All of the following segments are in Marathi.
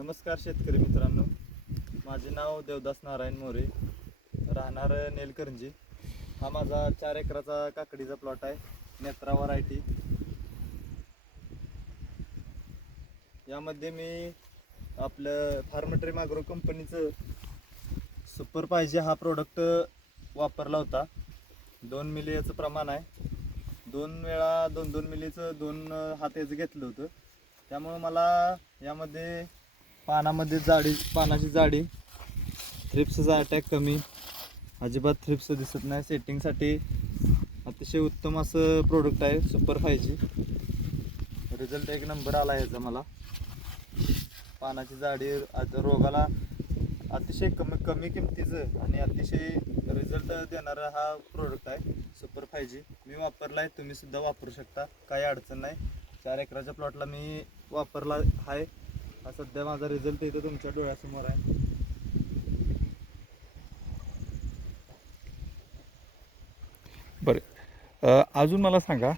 नमस्कार शेतकरी मित्रांनो. माझे नाव देवदास नारायण मोरे. राहणार नेलकरंजी. हा माझा चार एकराचा काकडीचा प्लॉट आहे. नेत्रा व्हरायटी यामध्ये मी आपलं फार्मट्री माग्रो कंपनीचं सुपर पाहिजे हा प्रोडक्ट वापरला होता. दोन मिली याचं प्रमाण आहे. दोन वेळा दोन दोन मिलीचं दोन अं, हात याचं घेतलं होतं. त्यामुळं मला यामध्ये पानामध्ये जाडी पानाची जाडी. थ्रिप्सचा अटॅक कमी. अजिबात थ्रिप्स दिसत नाही. सेटिंगसाठी अतिशय उत्तम असं प्रोडक्ट आहे. सुपर फाय जी रिझल्ट एक नंबर आला ह्याचा मला. पानाची जाडी आता रोगाला अतिशय कमी कमी किमतीचं आणि अतिशय रिझल्ट देणारा हा प्रोडक्ट आहे. सुपर फाय जी मी वापरला आहे तुम्हीसुद्धा वापरू शकता. काही अडचण नाही. चार एकराच्या प्लॉटला मी वापरला आहे. हा सध्या माझा रिझल्ट इथं तुमच्या डोळ्यासमोर आहे. बरं. अजून मला सांगा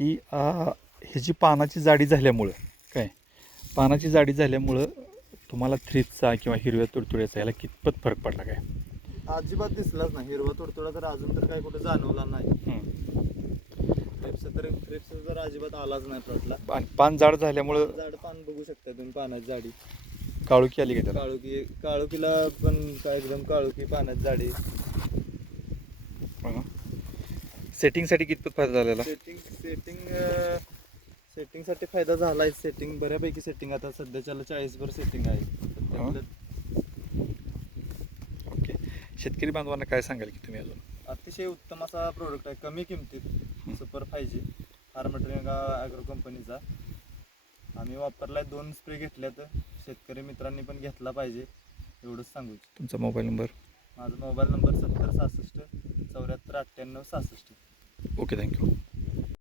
की ह्याची पानाची जाडी झाल्यामुळं काय? पानाची जाडी झाल्यामुळं तुम्हाला थ्रीजचा किंवा हिरव्या तुडतुड्याचा याला कितपत फरक पडला काय? अजिबात दिसलाच नाही. हिरवा तुडतुडा तर अजून तर काही कुठे जाणवला नाही. हं. थ्रिप्स तर थ्रिप्स तर अजिबात आलाच नाही प्लॉटला आणि पान जाड झाल्यामुळं झाड पान बघू शकता तुम्ही पानाची जाडी. काळुकी आली का त्याला? काळुकी काळुकीला पण काय एकदम काळुकी पानाची जाडी. हं. सेटिंगसाठी कितपत फायदा झालेला? सेटिंग सेटिंग सेटिंगसाठी फायदा झाला आहे सेटिंग बऱ्यापैकी सेटिंग आता सध्याच्याला चाळीसभर सेटिंग आहे. त्यातलं ओके. शेतकरी बांधवांना काय सांगाल की तुम्ही अजून? अतिशय उत्तम असा प्रोडक्ट आहे. कमी किमतीत सुपर फाय जी फार्मट्रिंगा ॲग्रो कंपनीचा आम्ही वापरलाय दोन स्प्रे घेतल्यात. शेतकरी मित्रांनी पण घेतला पाहिजे एवढंच सांगू. तुमचा मोबाईल नंबर माझा मोबाईल नंबर सत्तर सहासष्ट चौऱ्याहत्तर अठ्ठ्याण्णव सहासष्ट. Okay thank you